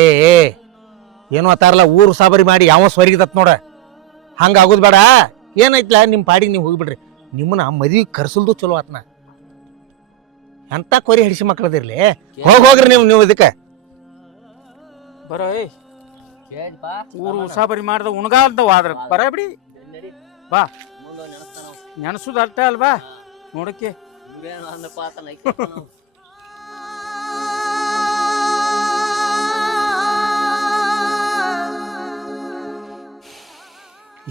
ಏ ಏನು ಅತ್ತಾರಲ್ಲ ಊರು ಸಾಬರಿ ಮಾಡಿ ಯಾವ ಸ್ವರ್ಗಿದತ್ ನೋಡ ಹಂಗ ಆಗೋದು ಬೇಡ. ಏನೈತ್ಲ ನಿಮ್ಮ ಪಾಡಿಗೆ ನೀವು ಹೋಗಿಬಿಡ್ರಿ. ನಿಮ್ಮನ್ನ ಮದ್ವಿ ಕರ್ಸಲ್ದು ಚಲೋ ಆತ್ನ. ಎಂತ ಕೊರಿ ಹಿಡಿಸಿ ಮಕ್ಕಳದಿರ್ಲಿ. ಹೋಗ್ರಿ ನೀವು ಇದಕ್ಕೆ ಬರೋ. ಊರು ಉಸಾಬರಿ ಮಾಡ್ದ ಉಣಗಾಲ್ದವ ಆದ್ರ ಬರ ಬಿಡಿ. ಬಾ ನೆನಸುದ ಅರ್ಥ ಅಲ್ವಾ ನೋಡಕ್ಕೆ.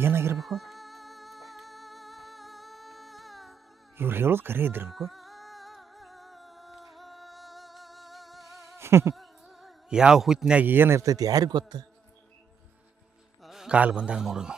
ಏನಾಗಿರ್ಬೇಕು? ಇವ್ರು ಹೇಳೋದು ಕರೆ ಇದ್ದಿರ್ಬೇಕು. ಯಾವ ಹುತ್ತಿನಾಗ ಏನಿರ್ತೈತಿ ಯಾರಿಗೆ ಗೊತ್ತ? ಕಾಲು ಬಂದಾಗ ನೋಡೋಣ.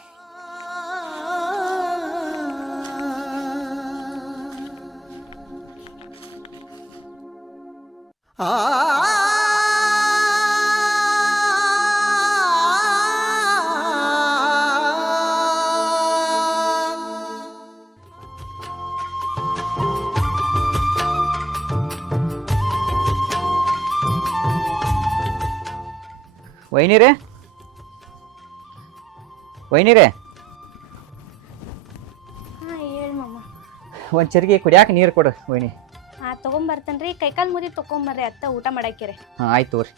ವೈನಿರೇ ಹಾಂ ಹೇಳಿ ಮಮ್ಮ. ಒಂದು ಚರಿಗೆ ಕುಡಿಯಾಕ ನೀರು ಕೊಡು ವೈನಿ. ಹಾಂ ತೊಗೊಂಬರ್ತೇನೆ ರೀ. ಕೈಕಾಲು ಮುದಿ ತೊಗೊಂಬರ್ರಿ ಅತ್ತ ಊಟ ಮಾಡಾಕಿರಿ. ಹಾಂ ಆಯ್ತು ತಗೋರಿ.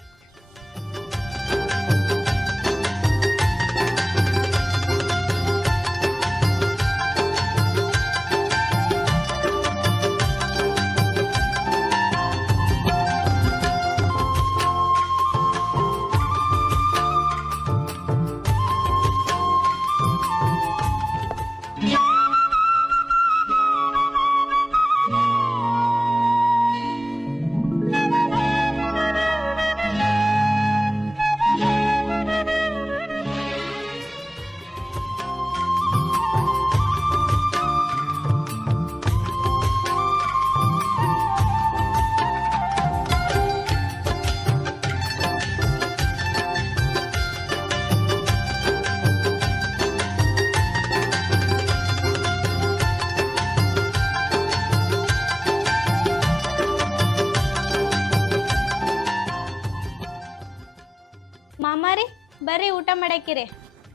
ಮಾಮಾರಿ ಬರ್ರಿ ಊಟ ಮಾಡಾಕಿರಿ.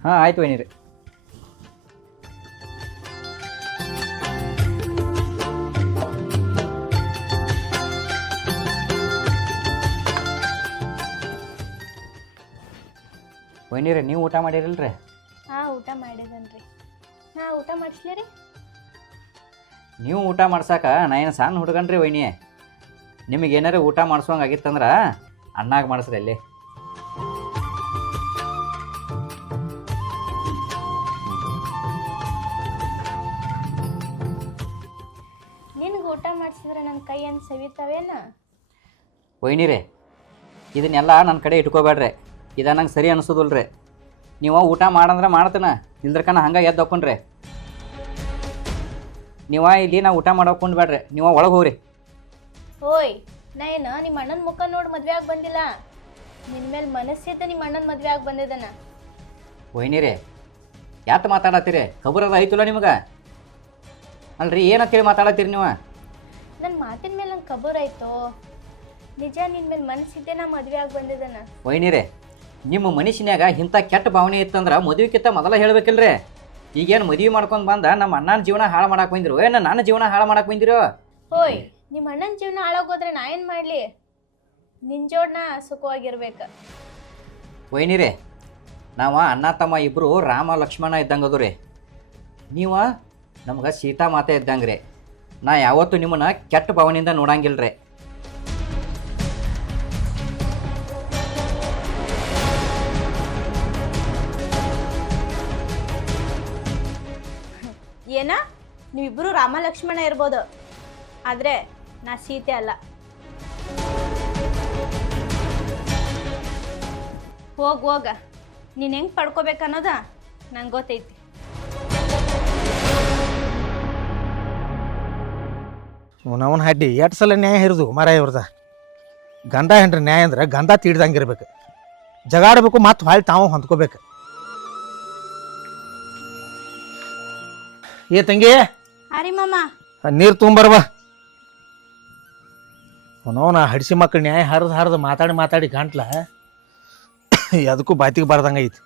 ಹಾಂ ಆಯ್ತು ವೈನಿರಿ. ವೈನಿರಿ ನೀವು ಊಟ ಮಾಡಿರಲ್ರಿ? ಹಾಂ ಊಟ ಮಾಡಿದನ್ರಿ. ಹಾಂ ಊಟ ಮಾಡಿಸ್ಲಿ ರೀ. ನೀವು ಊಟ ಮಾಡ್ಸಾಕ ನಾ ಏನು ಸಣ್ಣ ಹುಡುಗನ್ರಿ ವೈನಿ. ನಿಮಗೆ ಏನಾರು ಊಟ ಮಾಡಿಸೋಂಗೆ ಆಗಿತ್ತಂದ್ರೆ ಅಣ್ಣಾಗ ಮಾಡಿಸ್ರಿ ಅಲ್ಲಿ. ನಿನ್ಗೆ ಊಟ ಮಾಡಿಸಿದ್ರೆ ನನ್ನ ಕೈ ಏನು ಸವಿತಾವೇನ? ವೈನಿರಿ ಇದನ್ನೆಲ್ಲ ನನ್ನ ಕಡೆ ಇಟ್ಕೋಬೇಡ್ರಿ. ಇದ ನಂಗೆ ಸರಿ ಅನಿಸೋದಿಲ್ರಿ. ನೀವು ಊಟ ಮಾಡಂದ್ರೆ ಮಾಡ್ತೇನೆ, ಇಲ್ದ್ರಕನ ಹಂಗೆ ಎದ್ದು ಹಾಕೊಂಡ್ರಿ. ನೀವು ಇಲ್ಲಿ ನಾ ಊಟ ಮಾಡೋಕೊಂಡು ಬೇಡ್ರಿ, ನೀವು ಒಳಗೆ ಹೋಗ್ರಿ. ಓಯ್ ನಾ ಏನು ನಿಮ್ಮ ಅಣ್ಣನ ಮುಖ ನೋಡಿ ಮದುವೆ ಆಗಿ ಬಂದಿಲ್ಲ. ನಿನ್ನ ಮೇಲೆ ಮನಸ್ಸಿದ್ದ ನಿಮ್ಮ ಅಣ್ಣನ ಮದುವೆ ಆಗಿ ಬಂದಿದ್ದಾನ. ವೈನಿರಿ ಯಾಕೆ ಮಾತಾಡತ್ತೀರಿ? ಖಬರದ ಐತಲ್ಲ ನಿಮಗೆ? ಅಲ್ರಿ ಏನಂತೇಳಿ ಮಾತಾಡತ್ತೀರಿ ನೀವು? ನನ್ನ ಮಾತಿನ ಮೇಲೆ ನಂಗೆ ಕಬೂರ್ ಆಯ್ತು. ನಿಜ ನಿನ್ನ ಮೇಲೆ ಮನಸ್ಸಿದ್ದೆ ನಾ ಮದುವೆ ಆಗಿ ಬಂದಿದ್ದಾನ. ವೈನಿರಿ ನಿಮ್ಮ ಮನುಷ್ಯನ್ಯಾಗ ಇಂಥ ಕೆಟ್ಟ ಭಾವನೆ ಇತ್ತಂದ್ರೆ ಮದುವೆಕ್ಕಿಂತ ಮೊದಲ ಹೇಳ್ಬೇಕಿಲ್ರಿ. ಈಗೇನು ಮದುವೆ ಮಾಡ್ಕೊಂಡು ಬಂದ ನಮ್ಮ ಅಣ್ಣನ ಜೀವನ ಹಾಳು ಮಾಡಕ್ಕೆ ಬಂದಿರೋ ಏನು ನನ್ನ ಜೀವನ ಹಾಳು ಮಾಡಕ್ಕೆ ಬಂದಿರೋ? ಓಯ್ ನಿಮ್ಮ ಅಣ್ಣನ ಜೀವನ ಹಾಳಾಗೋದ್ರೆ ನಾ ಏನು ಮಾಡಲಿ? ನಿನ್ನ ಜೋಡನ ಸುಖವಾಗಿರ್ಬೇಕು. ವೈನಿರಿ ನಾವು ಅಣ್ಣ ತಮ್ಮ ಇಬ್ಬರು ರಾಮ ಲಕ್ಷ್ಮಣ ಇದ್ದಂಗೆ ಅದು ರೀ. ನೀವು ನಮ್ಗೆ ಸೀತಾ ಮಾತೆ ಇದ್ದಂಗೆ ರೀ. ನಾ ಯಾವತ್ತೂ ನಿಮ್ಮನ್ನ ಕೆಟ್ಟ ಭಾವನೆಯಿಂದ ನೋಡಂಗಿಲ್ರಿ. ಏನ ನೀವಿಬ್ಬರು ರಾಮ ಲಕ್ಷ್ಮಣ ಇರ್ಬೋದು, ಆದರೆ ನಾ ಸೀತೆ ಅಲ್ಲ. ಹೋಗ ನೀನು ಹೆಂಗೆ ಪಡ್ಕೋಬೇಕನ್ನೋದ ನಂಗೆ ಗೊತ್ತೈತಿ. ಅವನ ಹಡ್ಡಿ ಎಷ್ಟು ಸಲ ನ್ಯಾಯ ಹಿರಿದು ಮರ ಇವ್ರದ. ಗಂಡ ಹೆಂಡ್ರಿ ನ್ಯಾಯ ಅಂದ್ರೆ ಗಂಧ ತೀಡ್ದಂಗೆ ಇರ್ಬೇಕು. ಜಗಾಡಬೇಕು ಮತ್ತು ಹೊಳ್ಳಿ ತಾವು ಹೊಂದ್ಕೋಬೇಕು. ಏ ತಂಗಿ ಅರಿ ಮಾಮ ನೀರು ತೊಗೊಂಬರ್ವ. ಅವನವನ ಹಡಿಸಿ ಮಕ್ಕಳು ನ್ಯಾಯ ಹರಿದು ಮಾತಾಡಿ ಗಂಟ್ಲ ಅದಕ್ಕೂ ಬಾತಿಗೆ ಬಾರ್ದಂಗೆ ಐತಿ.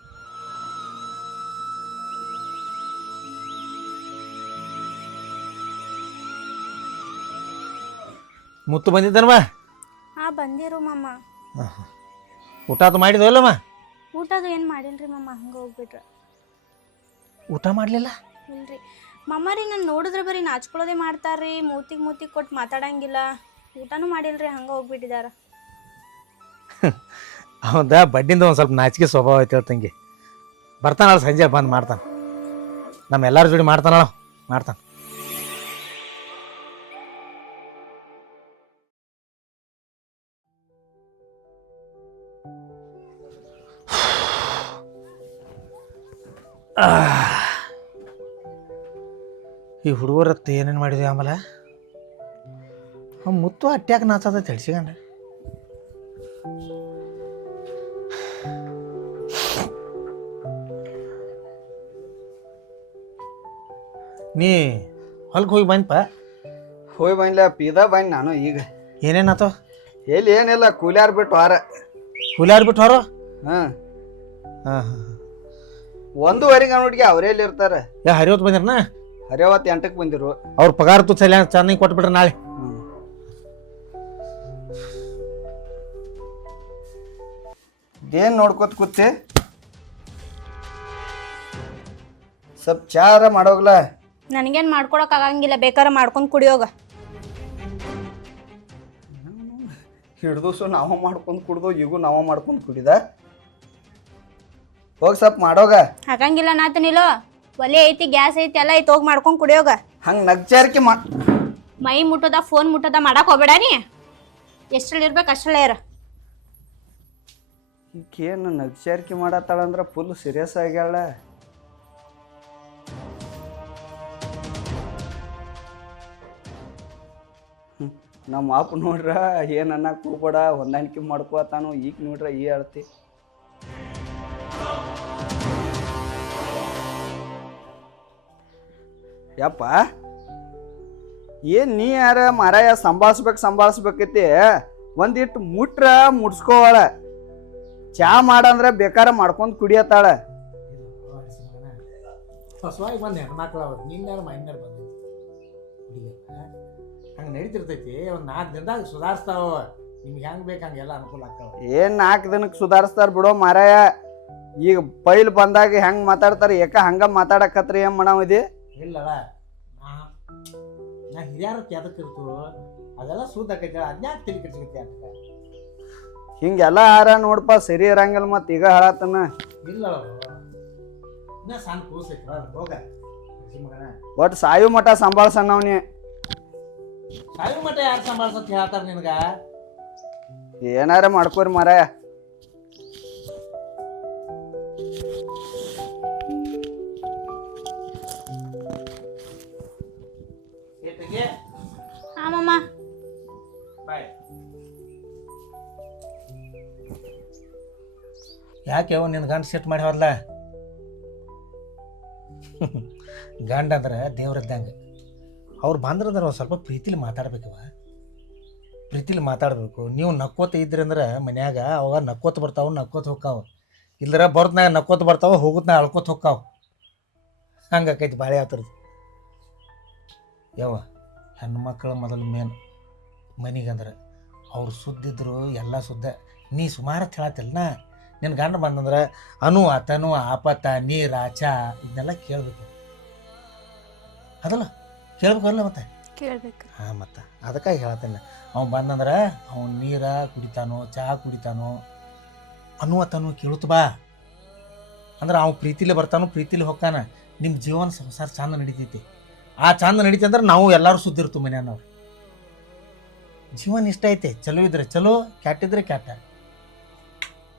ಮುತ್ತು ಬಂದಿದ್ದನಮ್ಮ? ಹಾಂ ಬಂದಿರು ಮಾಮ. ಊಟ ಅದು ಮಾಡಿದವಲ್ಲಮ್ಮ? ಊಟದು ಏನು ಮಾಡಿಲ್ರಿ ಮಾಮ, ಹಂಗೆ ಹೋಗ್ಬಿಟ್ರೆ. ಊಟ ಮಾಡಲಿಲ್ಲ? ಇಲ್ರಿ ಮಾಮಾರಿ, ನಾನು ನೋಡಿದ್ರೆ ಬರೀ ನಾಚ್ಕೊಳ್ಳೋದೇ ಮಾಡ್ತಾರ್ರಿ, ಮೂತಿಗೆ ಕೊಟ್ಟು ಮಾತಾಡಂಗಿಲ್ಲ. ಊಟನೂ ಮಾಡಿಲ್ರಿ, ಹಂಗೆ ಹೋಗ್ಬಿಟ್ಟಿದಾರ. ಹೌದಾ? ಬಡ್ಡಿಂದ ಒಂದು ಸ್ವಲ್ಪ ನಾಚಿಕೆ ಸ್ವಭಾವ ಐತೆ ಹೇಳ್ತಂಗೆ. ಬರ್ತಾನಲ್ಲ ಸಂಜೆ ಬಂದು ಮಾಡ್ತಾನೆ, ನಮ್ಮ ಎಲ್ಲರ ಜೋಡಿ ಮಾಡ್ತಾನಲ್ಲ ಮಾಡ್ತಾನೆ. ಈ ಹುಡುಗರತ್ತು ಏನೇನು ಮಾಡಿದ್ವಿ ಆಮೇಲೆ ಮುತ್ತು ಅಟ್ಯಾಕ ನಾಚದ ತಿಳಿಸಿಗಂಡ. ನೀ ಹೊಲ್ಗೆ ಹೋಗಿ ಬಂದಪ್ಪ? ಹೋಗಿ ಬಂದ್ಲ ಪೀದಾ ಬಂದ್ ನಾನು ಈಗ. ಏನೇನಾತ? ಎಲ್ಲಿ ಏನಿಲ್ಲ, ಕೂಲಿಯಾರ್ ಬಿಟ್ಟು ವಾರ. ಕೂಲಿಯಾರ್ ಬಿಟ್ಟು ಹೊರ? ಹಾಂ ಹಾಂ ಹಾಂ. 1:30 ನೋಡಿಗೆ ಅವರೇ ಎಲ್ಲಿ ಇರ್ತಾರೆ? ಹರಿವತ್ತು ಬಂದಿರನ? ಹರಿವತ್ತು 8ಕ್ಕೆ ಬಂದಿರು. ಅವ್ರ ಪಗಾರ ತು ಸಲ ಚೆನ್ನಾಗಿ ಕೊಟ್ಬಿಟ್ರೆ ನಾಳೆ. ಏನ್ ನೋಡ್ಕೊತ ಕೂತಿ? ಸ್ವಲ್ಪ ಚಾರ ಮಾಡೋಗ್ಲ. ನನಗೇನು ಮಾಡ್ಕೊಳಕ್ ಆಗಂಗಿಲ್ಲ, ಬೇಕಾರೆ ಮಾಡ್ಕೊಂಡು ಕುಡಿಯೋಗ. ಹಿಡ್ದು ನಾವ ಮಾಡ್ಕೊಂಡು ಕುಡ್ದು, ಈಗೂ ನಾವ ಮಾಡ್ಕೊಂಡು ಕುಡಿದ. ಹೋಗಿ ಸ್ವಲ್ಪ ಮಾಡೋಗ. ಹಾಗಂಗಿಲ್ಲ ನಾತನಿಲ್ಲೋ, ಒಲೆ ಐತಿ, ಗ್ಯಾಸ್ ಐತಿ, ಎಲ್ಲ ಐತಿ, ಹೋಗಿ ಮಾಡ್ಕೊಂಡು ಕುಡಿಯೋಗ. ಹಂಗೆ ನಗ್ಚಾರಿಕೆ ಮೈ ಮುಟ್ಟೋದ ಫೋನ್ ಮುಟ್ಟೋದ ಮಾಡಕ್ ಹೋಗ್ಬೇಡ ನೀ. ಎಷ್ಟರಲ್ಲಿ ಇರ್ಬೇಕು ಅಷ್ಟರಲ್ಲೇ ಇರ. ಈಗೇನು ನಗ್ಚಾರಿಕೆ ಮಾಡತ್ತಾಳಂದ್ರೆ ಫುಲ್ ಸೀರಿಯಸ್ ಆಗ್ಯಾಳ. ನಮ್ಮ ಅಪ್ಪ ನೋಡ್ರ ಏನು ಅನ್ನಕ್ಕೆ ಹೋಗ್ಬೇಡ, ಹೊಂದಾಣಿಕೆ ಮಾಡ್ಕೋತಾನು. ಈಗ ನೋಡ್ರ ಈ ಹೇಳ್ತಿ. ಯಪ್ಪ ಏನು ನೀ ಯಾರ ಮಾರಾಯ ಸಂಭಾಳಿಸ್ಬೇಕೈತಿ. ಒಂದಿಟ್ಟು ಮುಟ್ರ ಮುಡ್ಸ್ಕೋವಾಳ. ಚಾ ಮಾಡಂದ್ರೆ ಬೇಕಾರ ಮಾಡ್ಕೊಂಡು ಕುಡಿಯತ್ತಾಳ. ಹೊಸವಾಗಿ ಬಂದು ಹೆಣ್ಮಕ್ಳು ಅವ್ರು ನಿನ್ನೆ ಮೈನ್ಯಾರು ಬಂದ ಹಂಗೆ ನಡೀತಿರ್ತೈತಿ. ಒಂದು 4 ದಿನದಾಗ ಸುಧಾರಿಸ್ತಾವ. ನಿಮ್ಗೆ ಹೆಂಗೆ ಬೇಕು ಹಂಗೆಲ್ಲ ಅನುಕೂಲ ಆಗ್ತಾವ. ಏನು 4 ದಿನಕ್ಕೆ ಸುಧಾರಿಸ್ತಾರ ಬಿಡೋ ಮಾರಾಯ. ಈಗ ಪೈಲ್ ಬಂದಾಗ ಹೆಂಗೆ ಮಾತಾಡ್ತಾರೆ ಹಂಗೆ ಮಾತಾಡಕತ್ರಿ ಏನು ಮಾಡಾವಿದಿ? ಇಲ್ಲಲ್ಲ, ನಾ ಹಿರಿಯರ ಅದಕ್ಕೆ ಇರ್ತು ಅದೆಲ್ಲ ಸುದ್ದ ಆಕೈತಿ. ಅದ್ಯಾಕೆ ತಿಳಿ ಕೆಡ್ಸಕೈತಿ ಅಂತ ಹಿಂಗೆಲ್ಲ ಆರ ನೋಡಪ್ಪ, ಸರಿ ಇರಂಗಿಲ್ಲ. ಮತ್ತು ಈಗ ಹೇಳತ್ತನ ಇಲ್ಲ ಇನ್ನ ಸಣ್ಣ ಕೂಸೈತಿ ಹೋಗ ಮಗನ. ಒಟ್ಟು ಸಾಯು ಮಠ ಸಂಭಾಳ್ಸಣ್ಣವ್ನಿ. ಸಾಯಿ ಮಠ ಯಾರು ಸಂಭಾಳ್ಸತ್ ಹೇಳ್ತಾರ ನಿನಗ? ಏನಾರ ಮಾಡ್ಕೋರಿ ಮಾರಾಯ. ಹಾಂ ಮಾಮ. ಯಾಕೆ ನಿನ್ನ ಗಂಡ ಸೆಟ್ ಮಾಡಿ ಹೋದ್ಲ? ಗಂಡ ಅಂದ್ರೆ ದೇವ್ರದ್ದಂಗೆ. ಅವ್ರು ಬಂದ್ರಂದ್ರೆ ಒಂದು ಸ್ವಲ್ಪ ಪ್ರೀತಿಲಿ ಮಾತಾಡ್ಬೇಕವ. ಪ್ರೀತಿಲಿ ಮಾತಾಡಬೇಕು. ನೀವು ನಕ್ಕೋತ ಇದ್ರಿ ಅಂದ್ರೆ ಮನ್ಯಾಗ ಅವಾಗ ನಕ್ಕೋತ ಬರ್ತಾವ, ನಕ್ಕೋತ ಹೋಗ್ತಾವ. ಇಲ್ಲರ ಬರೋದ್ನಾಗ ನಕ್ಕೋತ ಬರ್ತಾವ, ಹೋಗೋದ್ನಾಗ ಅಳ್ಕೋತ ಹೋಗ್ತಾವ. ಹಂಗೆ ಆಕೈತಿ ಬಾಳೆ ಆತರದು. ಯವ್ವ, ಹೆಣ್ಮಕ್ಳು ಮೊದಲು ಮೇನ್ ಮನೆಗಂದ್ರೆ ಅವ್ರು ಸುದ್ದಿದ್ರು ಎಲ್ಲ ಸುದ್ದ. ನೀ ಸುಮಾರು ಹೇಳತ್ತಿಲ್ಲ. ನಿನ್ನ ಗಂಡ ಬಂದಂದ್ರೆ ಅನು ಆತನು ಆಪತ್ತ ನೀರ ಚಾ ಇದನ್ನೆಲ್ಲ ಕೇಳಬೇಕು. ಅದಲ್ಲ ಕೇಳ್ಬೇಕಲ್ಲ ಮತ್ತೆ ಕೇಳ್ಬೇಕು. ಹಾಂ, ಮತ್ತೆ ಅದಕ್ಕಾಗಿ ಹೇಳ್ತೇನೆ. ಅವ್ನು ಬಂದಂದ್ರೆ ಅವ್ನು ನೀರ ಕುಡಿತಾನೋ ಚಹಾ ಕುಡಿತಾನೋ ಅನ್ನುವತನು ಕೇಳುತ್ತ ಬಾ ಅಂದ್ರೆ ಅವ್ನು ಪ್ರೀತಿಲಿ ಬರ್ತಾನೋ ಪ್ರೀತಿಲಿ ಹೊಕ್ಕಾನ. ನಿಮ್ಮ ಜೀವನ ಸಂಸಾರ ಚಂದ ನಡೀತೈತಿ. ಆ ಚಂದ ನಡೀತಿ ಅಂದ್ರೆ ನಾವು ಎಲ್ಲರೂ ಸುದ್ದಿರ್ತು ಮನ್ಯಾನವ್ರು. ಜೀವನ ಇಷ್ಟ ಐತೆ. ಚಲೋ ಇದ್ರೆ ಚಲೋ, ಕೆಟ್ಟಿದ್ರೆ ಕೆಟ್ಟ.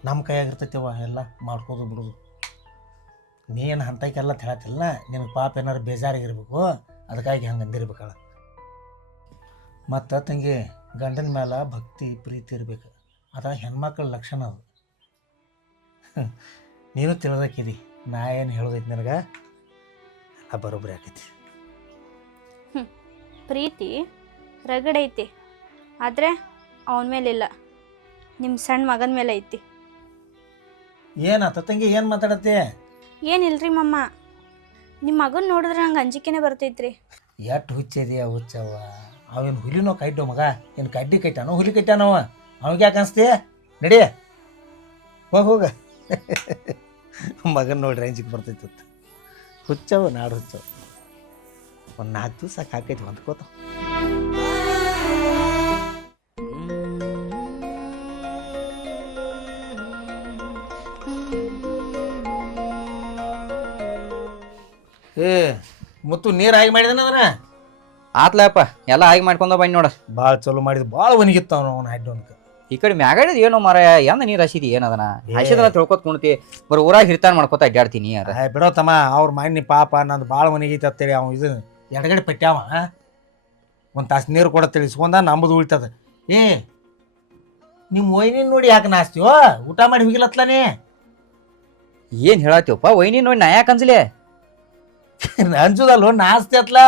ನಮ್ಮ ಕೈಯಾಗಿರ್ತೈತಿವ ಎಲ್ಲ ಮಾಡ್ಕೋದು ಬಿಡೋದು. ನೀನು ಅಂಥಕ್ಕೆಲ್ಲ ಹೇಳತ್ತಿಲ್ಲ. ನಿನಗೆ ಪಾಪ ಏನಾರು ಬೇಜಾರಾಗಿರ್ಬೇಕು, ಅದಕ್ಕಾಗಿ ಹಂಗೆ ಅಂದಿರ್ಬೇಕಲ್ಲ. ಮತ್ತು ತಂಗಿ ಗಂಡನ ಮೇಲೆ ಭಕ್ತಿ ಪ್ರೀತಿ ಇರ್ಬೇಕು. ಅದ ಹೆಣ್ಮಕ್ಳ ಲಕ್ಷಣ ಅದು. ನೀನು ತಿಳಿದಕ್ಕಿದಿ. ನಾ ಏನು ಹೇಳೋದೈತಿ ನನಗೆ ಎಲ್ಲ ಬರೋಬ್ಬರಿ ಆಕೈತಿ. ಪ್ರೀತಿ ರಗಡೈತಿ, ಆದರೆ ಅವನ ಮೇಲಿಲ್ಲ, ನಿಮ್ಮ ಸಣ್ಣ ಮಗನ ಮೇಲೆ ಐತಿ. ಏನಾತ ತಂಗಿ ಏನು ಮಾತಾಡತ್ತೆ? ಏನಿಲ್ರಿ ಮಮ್ಮ, ನಿಮ್ಮ ಮಗನ್ ನೋಡಿದ್ರೆ ನಂಗೆ ಅಂಜಿಕೆನೆ ಬರ್ತೈತ್ರಿ. ಎಷ್ಟು ಹುಚ್ಚಿದೆಯಾ ಹುಚ್ಚವ? ಅವೇನು ಹುಲಿನೋ ಕೈಟೋ ಮಗ? ಏನು ಕಡ್ಡಿ ಕೈಟಾನೋ ಹುಲಿ ಕೈಟಾನವ? ಅವಾಗ ಯಾಕೆ ಅನ್ಸ್ತೀಯ? ನಡಿ ಹೋಗ ಮಗನ ನೋಡ್ರಿ ಅಂಜಿಕೆ ಬರ್ತೈತಿ. ಹುಚ್ಚವ ನಾಡು ಹುಚ್ಚವ. ಒಂದು 4 ದಿವಸ ಸಾಕಾಕೈತಿ ಹೊಂದ್ಕೋತ. ಏ ಮುತ್ತು ನೀರು ಹಾಗೆ ಮಾಡಿದಾನ ಅದನ್ನ ಆತ್ಲಪ್ಪ ಎಲ್ಲ ಹಾಗೆ ಮಾಡ್ಕೊಂಡ ಬನ್ನಿ ನೋಡ. ಭಾಳ ಚಲೋ ಮಾಡಿದ್, ಭಾಳ ಒಣಗಿತ್ತಾವ ಅವನ ಹಡ್ಡೋನ್ಕ. ಈ ಕಡೆ ಮ್ಯಾಗಾಡಿದ್ ಏನೋ ಮರ ಎಂದ ನೀರು ಹಸಿದಿ ಏನದನ ಹಸಿದಲ್ಲ ತಿಳ್ಕೊತ ಕುಣ್ತಿ ಬರೀ ಊರಾಗ ಹಿರ್ತಾನ ಮಾಡ್ಕೊತ ಅಡ್ಡಾಡ್ತೀನಿ. ಯಾರ ಬಿಡೋ ತಮ್ಮ, ಅವ್ರ ಮನೆ ಪಾಪ ನಂದು ಭಾಳ ಒಣಗೈತಿ ಅಂತೇಳಿ ಅವ ಇದು ಎಡಗಡೆ ಪಟ್ಟ್ಯಾವ. ಒಂದು ತಾಸು ನೀರು ಕೊಡತ್ತೇಳಿ ಇಸ್ಕೊಂಡ ನಂಬುದು ಉಳಿತದ. ಏ ನಿಮ್ಮ ವೈನಿನ ನೋಡಿ ಯಾಕೆ ನಾಸ್ತೀವೋ? ಊಟ ಮಾಡಿ ಹೋಗಿಲ್ಲತ್ಲಾನೇ. ಏನ್ ಹೇಳತ್ತೀವಪ್ಪ? ವೈನಿ ನೋಡಿ ನಾ ಯಾಕೆ ಅನ್ಸಲಿ? ಅಂಜುದಲ್ವ ನಾಸ್ತಿ ಅತ್ಲ.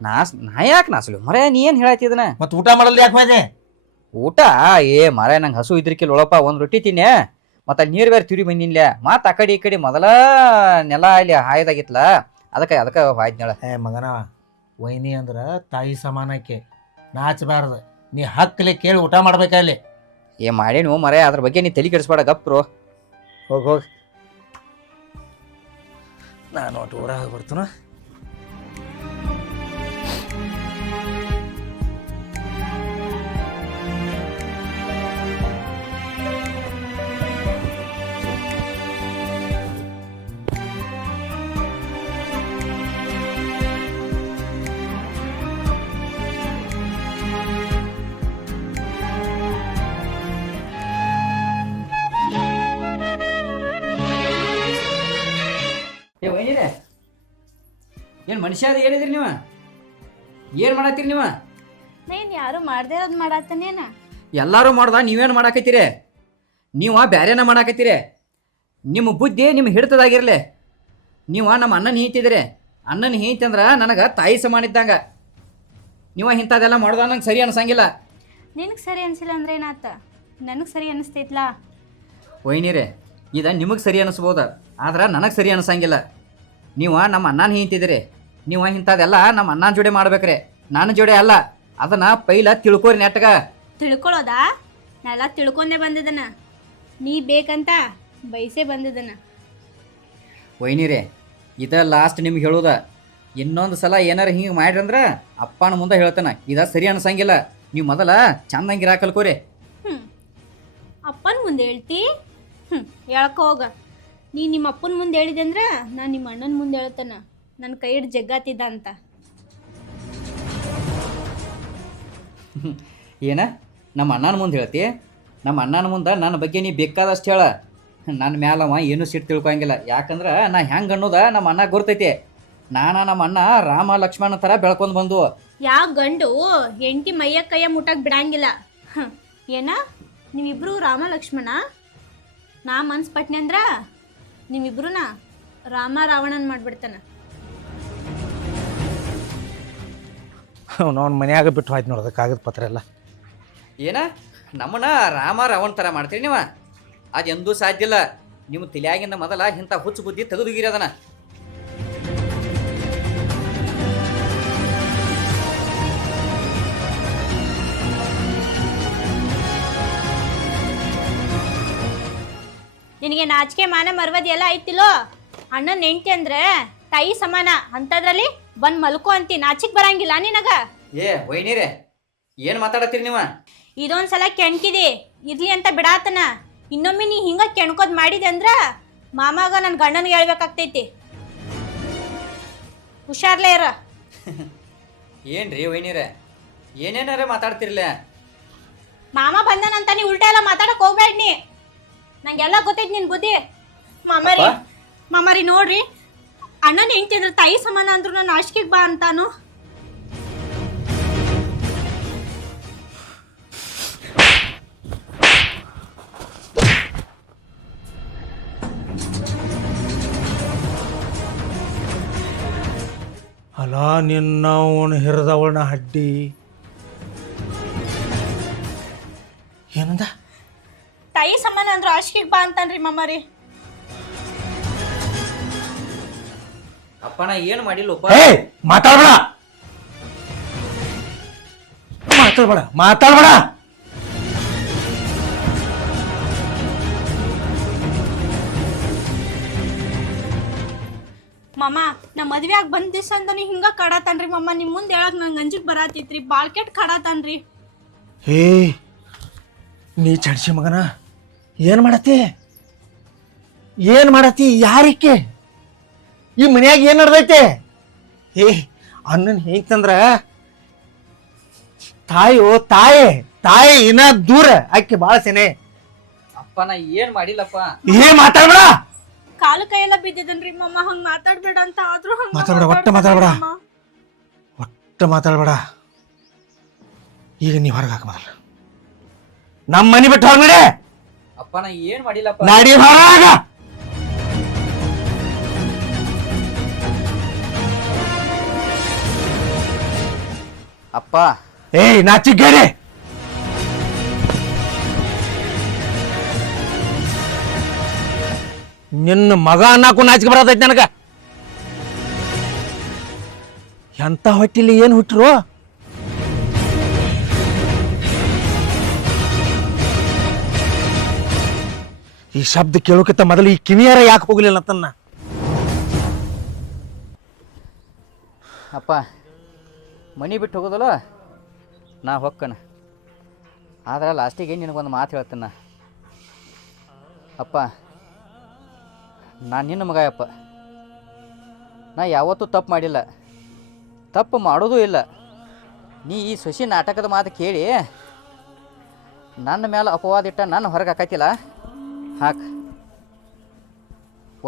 ನಾ ಯಾಕೆ ನಾಸಲು ಮರ? ನೀ ಏನ್ ಹೇಳತ್ತಿದನ? ಮತ್ತೆ ಊಟ ಮಾಡಲ್ ಯಾಕೆ ಹೋದೆ? ಊಟ ಏ ಮರ ನಂಗೆ ಹಸು ಇದ್ರಿಕಿಲ್ಲ ಒಳಪ್ಪ. ಒಂದು ರೊಟ್ಟಿ ತಿನ್ನೆ, ಮತ್ತೆ ಅಲ್ಲಿ ನೀರು ಬೇರೆ ತಿರುಗಿ ಬಂದಿನ್ಲ. ಮತ್ತೆ ಆ ಕಡೆ ಮೊದಲ ನೆಲ ಅಲ್ಲಿ ಹಾಯ್ದಾಗಿತ್ಲ, ಅದಕ್ಕೆ ಹಾಯ್ದ್ನೇಳ. ಏ ಮಗನ, ವೈನಿ ಅಂದ್ರ ತಾಯಿ ಸಮಾನಕ್ಕೆ ನಾಚಬಾರ್ದು. ನೀ ಹಕ್ಕಲೆ ಕೇಳಿ ಊಟ ಮಾಡ್ಬೇಕಲ್ಲಿ. ಏ ಮಾಡೇನು ಮರ, ಅದ್ರ ಬಗ್ಗೆ ನೀ ತಲೆ ಕೆಡಿಸ್ಬೇಡ, ಗಪ್ರು. ಹೋಗಿ ನಾನು ಒಟ್ಟು ಊರಾಗ ಬರ್ತೀನ. ಏ ವೈನಿರೇ, ಏನು ಮನುಷ್ಯ ಅದು ಹೇಳಿದ್ರಿ ನೀವು? ಏನು ಮಾಡತ್ತೀರಿ ನೀವು? ನಾನು ಯಾರು ಮಾಡ್ದೇ ಇರೋದು ಮಾಡತ್ತನೇನ? ಎಲ್ಲರೂ ಮಾಡ್ದ ನೀವೇನು ಮಾಡಾಕತ್ತೀರಿ? ನೀವು ಬ್ಯಾರೇನ ಮಾಡಾಕತ್ತೀರಿ. ನಿಮ್ಮ ಬುದ್ಧಿ ನಿಮ್ಮ ಹಿಡ್ತದಾಗಿರ್ಲಿ. ನೀವು ನಮ್ಮ ಅಣ್ಣನ ಹಿಂತಿದ್ರಿ. ಅಣ್ಣನ ಹಿಂತಿ ಅಂದ್ರೆ ನನಗೆ ತಾಯಿ ಸಮಾನ ಇದ್ದಂಗ. ನೀವು ಇಂಥದ್ದೆಲ್ಲ ಮಾಡ್ದ ನಂಗೆ ಸರಿ ಅನ್ಸಂಗಿಲ್ಲ. ನಿನಗೆ ಸರಿ ಅನಿಸಿಲ್ಲ ಅಂದ್ರೆ ಏನಾತ? ನನಗೆ ಸರಿ ಅನಿಸ್ತೈತ್ಲಾ. ವೈನಿರೇ, ಇದು ನಿಮಗೆ ಸರಿ ಅನಿಸ್ಬೋದು, ಆದ್ರೆ ನನಗೆ ಸರಿ ಅನ್ಸಂಗಿಲ್ಲ. ನೀವು ನಮ್ಮ ಅಣ್ಣನ ಹಿಂತಿದ್ರಿ. ನೀವು ಇಂಥದ್ದೆಲ್ಲ ನಮ್ಮ ಅಣ್ಣನ ಜೋಡಿ ಮಾಡ್ಬೇಕ್ರಿ, ನನ್ನ ಜೋಡಿ ಅಲ್ಲ. ಅದನ್ನು ಪೈಲ ತಿಳ್ಕೊರಿ ನೆಟ್ಟಗ. ತಿಳ್ಕೊಳ್ಳೋದಾ? ನಾನೆಲ್ಲ ತಿಳ್ಕೊಂಡೇ ಬಂದಿದ್ದನ. ನೀ ಬೇಕಂತ ಬಯಸೇ ಬಂದಿದ್ದನ. ವೈನಿರೇ, ಇದ ಲಾಸ್ಟ್ ನಿಮ್ಗೆ ಹೇಳೋದ. ಇನ್ನೊಂದು ಸಲ ಏನಾರು ಹಿಂಗೆ ಮಾಡ್ರಂದ್ರೆ ಅಪ್ಪನ ಮುಂದೆ ಹೇಳ್ತಾನೆ, ಇದ ಸರಿ ಅನ್ಸಂಗಿಲ್ಲ. ನೀವು ಮೊದಲ ಚಂದಂಗಿರ ಕಲ್ಕೋರಿ. ಅಪ್ಪನ ಮುಂದೆ ಹೇಳ್ತಿ? ಹೇಳ್ಕೊ ಹೋಗ. ನೀ ನಿಮ್ಮ ಅಪ್ಪನ ಮುಂದೆ ಹೇಳಿದೆ ಅಂದ್ರೆ ನಾನು ನಿಮ್ಮ ಅಣ್ಣನ ಮುಂದೆ ಹೇಳ್ತಾನ ನನ್ನ ಕೈ ಹಿಡ್ದು ಜಗ್ಗಾತಿದ್ದ ಅಂತ. ಏನ ನಮ್ಮ ಅಣ್ಣನ ಮುಂದೆ ಹೇಳ್ತಿ? ನಮ್ಮ ಅಣ್ಣನ ಮುಂದೆ ನನ್ನ ಬಗ್ಗೆ ನೀ ಬೇಕಾದಷ್ಟು ಹೇಳ. ನನ್ನ ಮ್ಯಾಲವ ಏನೂ ಸಿಟ್ಟು ತಿಳ್ಕೊಳಂಗಿಲ್ಲ. ಯಾಕಂದ್ರೆ ನಾ ಹೆಂಗೆ ಅನ್ನೋದ ನಮ್ಮ ಅಣ್ಣ ಗೊತ್ತೈತಿ. ನಮ್ಮ ಅಣ್ಣ ರಾಮ ಲಕ್ಷ್ಮಣ ಥರ ಬೆಳ್ಕೊಂಡು ಬಂದು. ಯಾವ ಗಂಡು ಹೆಂಡತಿ ಮೈಯ ಕೈಯ ಮುಟ್ಟಕ್ಕೆ ಬಿಡಂಗಿಲ್ಲ. ಏನ ನೀವಿಬ್ರು ರಾಮ ಲಕ್ಷ್ಮಣ? ನಾ ಮನ್ಸು ಪಟ್ನೆ ಅಂದ್ರ ನೀವಿಬ್ರುನ ರಾಮ ರಾವಣನ್ ಮಾಡ್ಬಿಡ್ತಾನ. ಅವ್ನು ಮನ್ಯಾಗ ಬಿಟ್ಟು ಹೋಯ್ತು ನೋಡೋದು ಕಾಗದ ಪತ್ರ ಎಲ್ಲ. ಏನ ನಮ್ಮನ್ನ ರಾಮ ರಾವಣ ಥರ ಮಾಡ್ತೀರಿ ನೀವು? ಅದು ಎಂದೂ ಸಾಧ್ಯ ಇಲ್ಲ. ನಿಮ್ಮ ತಲೆಯಾಗಿಂದ ಮೊದಲ ಇಂಥ ಹುಚ್ಚು ಬುದ್ಧಿ ತೆಗೆದುಗಿರಿ ಅದನ್ನ. ನಿನಗೆ ನಾಚಿಕೆ ಮಾನ ಮರ್ವದಿ ಎಲ್ಲ ಐತಿಲೋ? ಅಣ್ಣನ ಹೆಂಡ್ತಿ ಅಂದ್ರೆ ತಾಯಿ ಸಮಾನ, ಅಂಥದ್ರಲ್ಲಿ ಬಂದು ಮಲ್ಕೋ ಅಂತಿ. ನಾಚಿಕ್ ಬರಂಗಿಲ್ಲ ನಿನಗ? ಏ ವೈನಿರೇ, ಏನು ಮಾತಾಡತ್ತೀರಿ ನೀವು? ಇದೊಂದ್ಸಲ ಕೆಣ್ಕಿದಿ ಇರ್ಲಿ ಅಂತ ಬಿಡಾತನ. ಇನ್ನೊಮ್ಮೆ ನೀ ಹಿಂಗ ಕೆಣ್ಕೋದ್ ಮಾಡಿದೆ ಅಂದ್ರ ಮಾಮಾಗ ನನ್ನ ಗಂಡನಿಗೆ ಹೇಳ್ಬೇಕಾಗ್ತೈತಿ. ಹುಷಾರ್ಲೇ ಇರ. ಏನ್ರಿ ವೈನಿರೇ, ಏನೇನಾರ ಮಾತಾಡ್ತಿರ್ಲ? ಮಾಮ ಬಂದನಂತ ನೀ ಉಲ್ಟಾ ಎಲ್ಲ ಮಾತಾಡಕ್ ಹೋಗ್ಬೇಡ ನೀ. ನಂಗೆಲ್ಲ ಗೊತ್ತೈತಿ ನಿನ್ ಬುದ್ಧಿ. ಮಾಮಾರಿ ನೋಡ್ರಿ, ಅಣ್ಣನ ಹೆಂಡ್ತಿ ಅಂದ್ರೆ ತಾಯಿ ಸಮಾನ ಅಂದ್ರು ನಾನು ಆಶಿಕೆಗೆ ಬಾ ಅಂತಾನು. ಅಲ್ಲ ನಿನ್ನ ಅವನು ಹಿರಿದವಳನ್ನ ಹಡ್ಡಿ ಏನಂದ? ತಾಯಿ ಸಮಾನ ಅಂದ್ರು ಆಶಿಕೆಗೆ ಬಾ ಅಂತಾನ್ರಿ ಮಾಮಾರಿ. ಅಪ್ಪ ನಾ ಏನು ಮಾಡಿಲ್ಲಪ್ಪ. ಏ ಮಾತಾಡ್ಬೇಡ ಮಾತಾಡ್ಬೇಡ ಮಾತಾಡ್ಬೇಡ. ಮಾಮ ನಾ ಮದ್ವೆಯಾಗ ಬಂದ ದಿವಸ ಅಂತ ನೀ ಹಿಂಗ ಕಡತಾನ್ರಿ ಮಾಮ. ನಿಮ್ ಮುಂದೆ ಹೇಳಕ್ ನಂಗೆ ಅಂಜಿಕ್ ಬರಾತಿತ್ರಿ. ಬಾಳ್ ಕೆಟ್ಟ ಕಡತಾನ್ರಿ. ಏ ನೀ ಚಡ್ಸಿ ಮಗನ ಏನ್ ಮಾಡತ್ತಿ ಏನ್ ಮಾಡತ್ತಿ? ಯಾರಿಕೆ ಈ ಮನ್ಯಾಗ ಏನ್ ನಡ್ದೈತೆ? ಏ ಅನ್ನನ್ ಹೇಂತಂದ್ರ ತಾಯೋ ತಾಯಿ ತಾಯಿ ಇನ್ನ ದೂರ ಆಕೆ ಬಾಳ ಸೇನೆ. ಅಪ್ಪ ನಾ ಏನ್ ಮಾಡಿಲ್ಲಪ್ಪ. ಏ ಮಾತಾಡ್ಬೇಡ ಕಾಲು ಕೈಯೆಲ್ಲ ಬಿದ್ದಿದನ್ರಿ ಮಾಮ. ಹಂಗ ಮಾತಾಡ್ಬೇಡ ಅಂತ ಆದ್ರೂ ಹಂಗ ಮಾತಾಡ್ಬೇಡ, ಒಟ್ಟ ಮಾತಾಡ್ಬೇಡ. ಒಟ್ಟ ಮಾತಾಡ್ಬೇಡ. ಈಗ ನೀ ಹೊರಗೆ ಹಾಕ ಮೊದಲ. ನಮ್ಮ ಮನೆ ಬಿಟ್ಟು ಹೊರ ನಡೆ. ಅಪ್ಪ ನಾ ಏನ್ ಮಾಡಿಲ್ಲಪ್ಪ. ನಡಿ ಹೊರಗ. ಅಪ್ಪ ಏಯ್ ನಾಚಿಗೇಡಿ, ನಿನ್ನ ಮಗ ಅನ್ನಕ್ಕೂ ನಾಚಿಕೆ ಬರತೈತಿ ನನಗ. ಎಂತ ಹೊಟ್ಟಿಲಿ ಏನ್ ಹುಟ್ಟರು? ಈ ಶಬ್ದ ಕೇಳೋಕ್ಕಿಂತ ಮೊದಲು ಈ ಕಿವಿಯಾರ ಯಾಕೆ ಹೋಗ್ಲಿಲ್ಲ ಅಂತನ್ನ. ಅಪ್ಪ ಮನಿ ಬಿಟ್ಟು ಹೋಗೋದಲ್ಲ ನಾ ಹೊಕ್ಕನ. ಆದ್ರೆ ಲಾಸ್ಟಿಗೆ ನಿನಗೊಂದು ಮಾತು ಹೇಳ್ತೇನೆ. ಅಪ್ಪ ನಾನು ನಿನ್ನ ಮಗ ಅಪ್ಪ. ನಾ ಯಾವತ್ತೂ ತಪ್ಪು ಮಾಡಿಲ್ಲ, ತಪ್ಪು ಮಾಡೋದೂ ಇಲ್ಲ. ನೀ ಈ ಸೊಸಿ ನಾಟಕದ ಮಾತು ಕೇಳಿ ನನ್ನ ಮೇಲೆ ಅಪವಾದ ಇಟ್ಟ ನನ್ನ ಹೊರಗೆ ಹಾಕೈತಿಲ್ಲ, ಹಾಕ.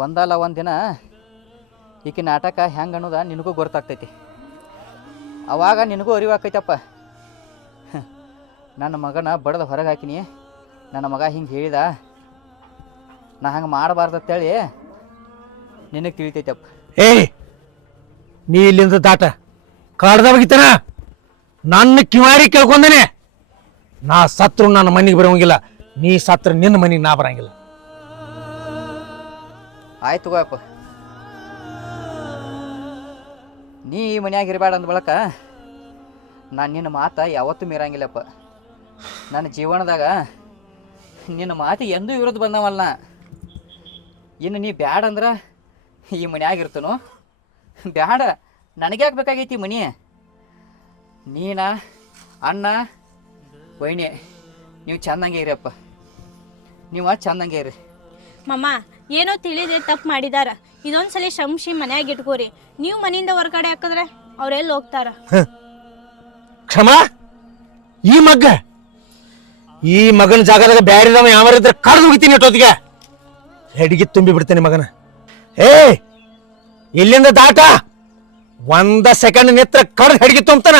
ಒಂದಲ್ಲ ಒಂದು ದಿನ ಈಕಿ ನಾಟಕ ಹೆಂಗೆ ಅನ್ನೋದು ನಿನಗೂ ಗೊತ್ತಾಗ್ತೈತಿ. ಅವಾಗ ನಿನಗೂ ಅರಿವಾಕೈತಪ್ಪ. ನನ್ನ ಮಗನ ಬಡ್ದು ಹೊರಗೆ ಹಾಕಿನಿ, ನನ್ನ ಮಗ ಹಿಂಗೆ ಹೇಳಿದ, ನಾ ಹಂಗೆ ಮಾಡಬಾರ್ದಂತೇಳಿ ನಿನಗೆ ತಿಳಿತೈತಪ್ಪ. ಏಯ್ ನೀ ಇಲ್ಲಿಂದ ದಾಟ. ಕಾಡ್ದವಾಗಿತ್ತನ ನನ್ನ ಕಿವಾರಿ ಕೇಳ್ಕೊಂಡೇನೆ. ನಾ ಸತ್ರು ನನ್ನ ಮನೆಗೆ ಬರೋಂಗಿಲ್ಲ, ನೀ ಸತ್ರ ನಿನ್ನ ಮನೆಗೆ ನಾ ಬರಂಗಿಲ್ಲ. ಆಯ್ತು ತಗೋಯಪ್ಪ. ನೀ ಈ ಮನ್ಯಾಗ ಇರಬೇಡ ಅಂದ ಬಳಕ ನಾನು ನಿನ್ನ ಮಾತು ಯಾವತ್ತೂ ಮೀರಂಗಿಲ್ಲಪ್ಪ. ನನ್ನ ಜೀವನದಾಗ ನಿನ್ನ ಮಾತು ಎಂದೂ ವಿರೋಧ ಬಂದವಲ್ಲ. ಇನ್ನು ನೀ ಬ್ಯಾಡ ಅಂದ್ರೆ ಈ ಮನ್ಯಾಗ ಇರ್ತನು. ಬ್ಯಾಡ, ನನಗ್ಯಾಕೆ ಬೇಕಾಗೈತಿ ಈ ಮನೆ? ನೀನ ಅಣ್ಣ ವೈನಿ ನೀವು ಚಂದಂಗೆ ಇರಪ್ಪ. ನೀವು ಚಂದಂಗೆ ಇರಿ. ಮಾಮ ಏನೋ ತಿಳಿದೆ ತಪ್ಪು ಮಾಡಿದಾರ. ಇದೊಂದ್ಸಲಿ ಶಂಶಿ ಮನ್ಯಾಗ ಇಟ್ಕೋರಿ. ನೀವು ಮನೆಯಿಂದ ಹೊರಗಡೆ ಹಾಕಿದ್ರೆ ಅವ್ರೆಲ್ಲಿ ಹೋಗ್ತಾರ? ಕ್ಷಮ, ಈ ಮಗನ ಜಾಗದಾಗ ಬ್ಯಾರಿದವ ಯಾವರಿದ್ರೆ ಕಡ್ದು ಹೋಗ್ತೀನಿ ಅಷ್ಟೊತ್ತಿಗೆ. ಹೆಡಿಗೆ ತುಂಬಿ ಬಿಡ್ತೇನೆ ಮಗನ. ಏ ಇಲ್ಲಿಂದ ದಾಟ. ಒಂದ ಸೆಕೆಂಡ್ ನಿತ್ರ ಕಡ್ದು ಹೆಡಿಗೆ ತುಂಬ್ತಾನ.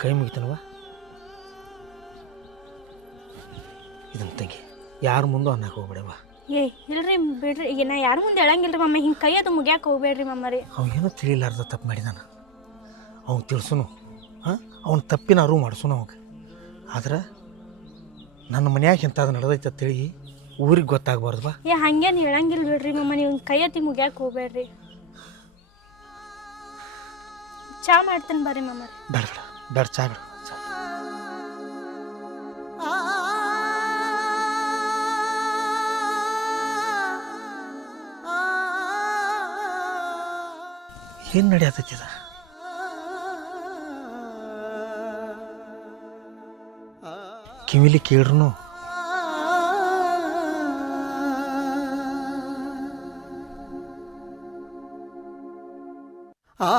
ಕೈ ಮುಗಿತನವ ಇದನ್ನ ತಂಗಿ, ಯಾರ ಮುಂದೆ ಅನ್ನಕ್ಕೆ ಹೋಗ್ಬೇಡವ. ಏ ಇಲ್ರಿ ಬಿಡ್ರಿ. ಈಗ ನಾ ಯಾರ ಮುಂದೆ ಹೇಳಂಗಿಲ್ರಿ ಮಾಮ. ಹಿಂಗೆ ಕೈ ಅದು ಮುಗ್ಯಾಕ ಹೋಗ್ಬೇಡ್ರಿ ಮಾಮರಿ. ಅವೇನೋ ತಿಳಿಲಾರ್ದ ತಪ್ಪು ಮಾಡಿದಾನ. ಅವ್ನು ತಿಳ್ಸುನು, ಅವ್ನ ತಪ್ಪಿನ ಅರಿವು ಮಾಡಿಸುನು ಅವಾಗ. ಆದ್ರೆ ನನ್ನ ಮನ್ಯಾಗ ಎಂಥದ್ದು ನಡೆದೈತೆ ಅಂತೇಳಿ ಊರಿಗೆ ಗೊತ್ತಾಗಬಾರ್ದು. ಏ ಹಂಗೇನು ಹೇಳಂಗಿಲ್ಲ ಬಿಡ್ರಿ ಮಾಮ. ನೀವು ಕೈ ಎತ್ತಿ ಮುಗ್ಯಾಕ ಹೋಗ್ಬೇಡ್ರಿ. ಚಾ ಮಾಡ್ತೇನೆ ಬರ್ರಿ ಮಾಮರಿ. ಬೇಡ ಬೇಡ ಬೇಡ, ಚಾ ಬೇಡ. ಏನ್ ನಡೆಯತೈತಿದ? ಕಿವಿಲಿ ಕೇಳ್ರು ಆ